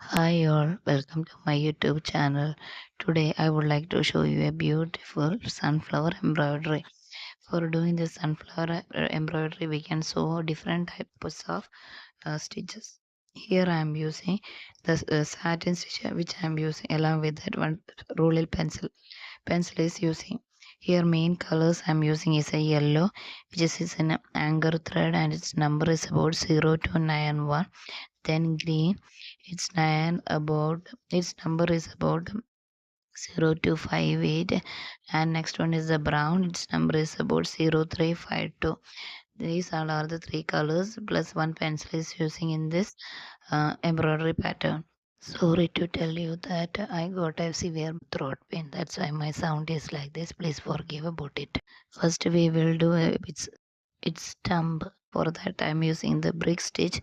Hi all, welcome to my YouTube channel. Today I would like to show you a beautiful sunflower embroidery. For doing this sunflower embroidery, we can sew different types of stitches. Here I am using the satin stitch which I am using along with that one ruler pencil. Pencil is using. Here main colors I am using is a yellow which is an anchor thread and its number is about 0291. Then green, its number is about 0258, and next one is the brown, its number is about 0352. These all are the three colors plus one pencil is using in this embroidery pattern. Sorry to tell you that I got a severe throat pain. That's why my sound is like this. Please forgive about it. First, we will do its thumb. For that, I'm using the brick stitch.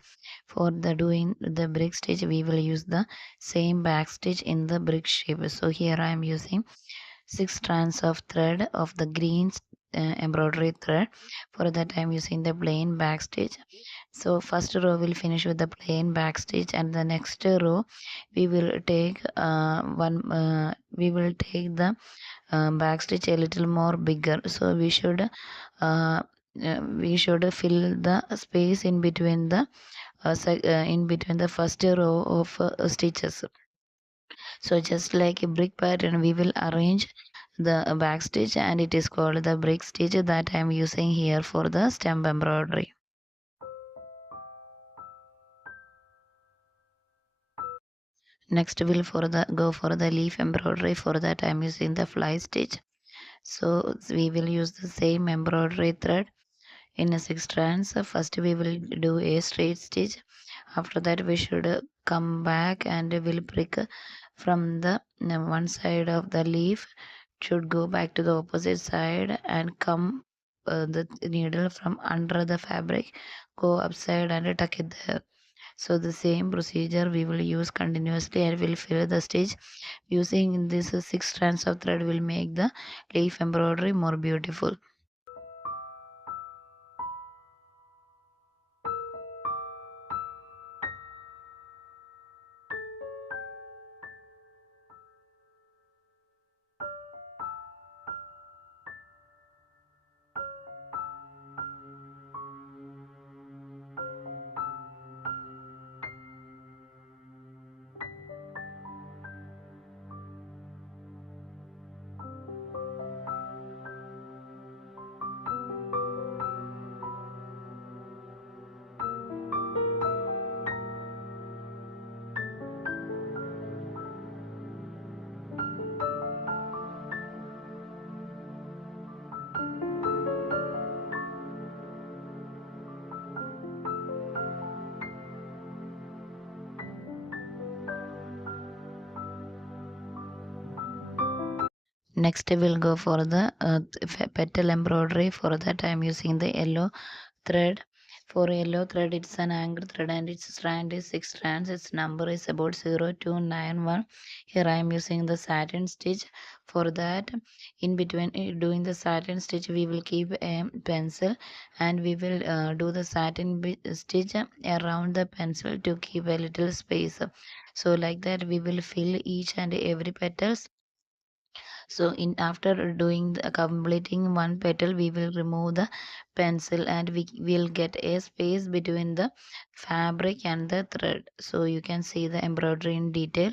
For the doing the brick stitch, we will use the same back stitch in the brick shape. So here I am using 6 strands of thread of the green embroidery thread. For that, I'm using the plain back stitch. So first row will finish with the plain back stitch, and the next row we will take the back stitch a little more bigger. So we should fill the space in between the first row of stitches. So just like a brick pattern, we will arrange the back stitch, and it is called the brick stitch that I am using here for the stem embroidery. Next we'll go for the leaf embroidery. For that I'm using the fly stitch. So we will use the same embroidery thread in a 6 strands. First we will do a straight stitch. After that we should come back and we'll prick from the one side of the leaf, should go back to the opposite side and come the needle from under the fabric, go upside and tuck it there. So the same procedure we will use continuously and will fill the stitch. Using this 6 strands of thread will make the leaf embroidery more beautiful. Next we'll go for the petal embroidery. For that I am using the yellow thread. For yellow thread it's an anchor thread and its strand is 6 strands. Its number is about 0291. Here I am using the satin stitch. For that, in between doing the satin stitch we will keep a pencil, and we will do the satin stitch around the pencil to keep a little space. So like that we will fill each and every petals. So in after doing completing one petal, we will remove the pencil and we will get a space between the fabric and the thread. So you can see the embroidery in detail.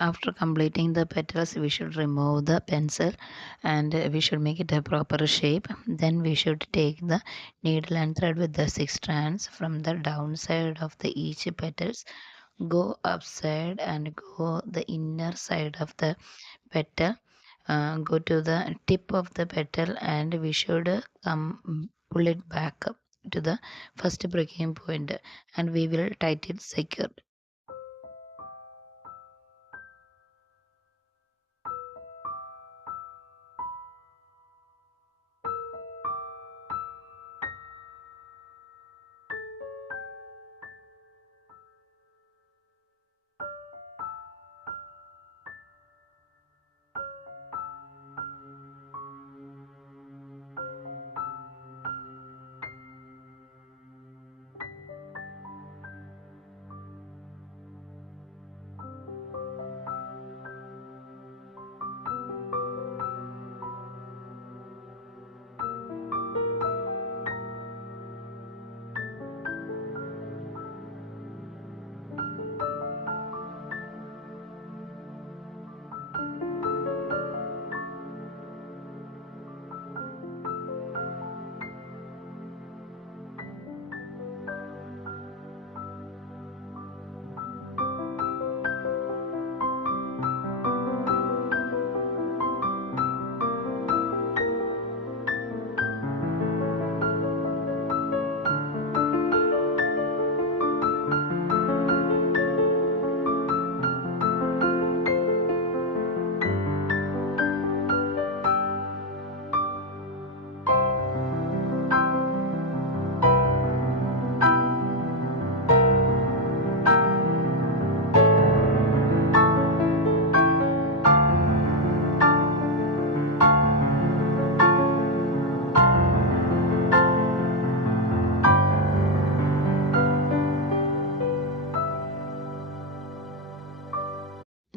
After completing the petals, we should remove the pencil and we should make it a proper shape. Then we should take the needle and thread with the 6 strands from the downside of the each petals, go upside and go the inner side of the petal, go to the tip of the petal, and we should pull it back up to the first breaking point, and we will tighten it secure.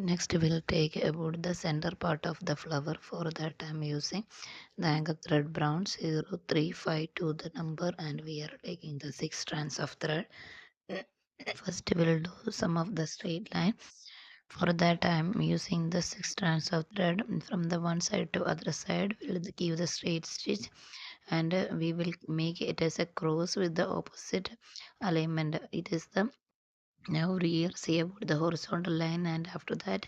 Next, we'll take about the center part of the flower. For that, I'm using the angle thread brown 0352 the number, and we are taking the 6 strands of thread. First, we'll do some of the straight line. For that, I'm using the 6 strands of thread from the one side to other side. We'll give the straight stitch, and we will make it as a cross with the opposite alignment. It is the now here see about the horizontal line, and after that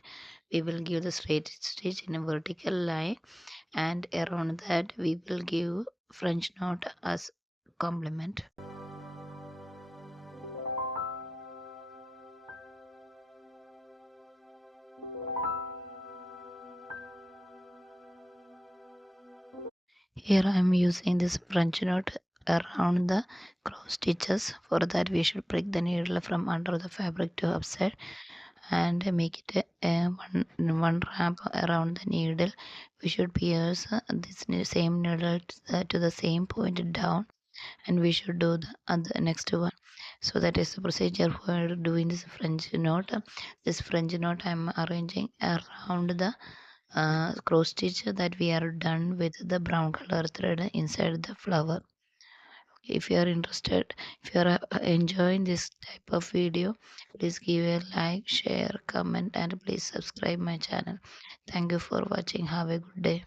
we will give the straight stitch in a vertical line, and around that we will give French knot as complement. Here I am using this French knot around the cross stitches. For that we should prick the needle from under the fabric to upside and make it one wrap around the needle. We should pierce this same needle to the same point down, and we should do the other next one. So that is the procedure for doing this French knot. This French knot I am arranging around the cross stitch that we are done with the brown color thread inside the flower. If you are interested, if you are enjoying this type of video, please give a like, share, comment, and please subscribe my channel. Thank you for watching. Have a good day.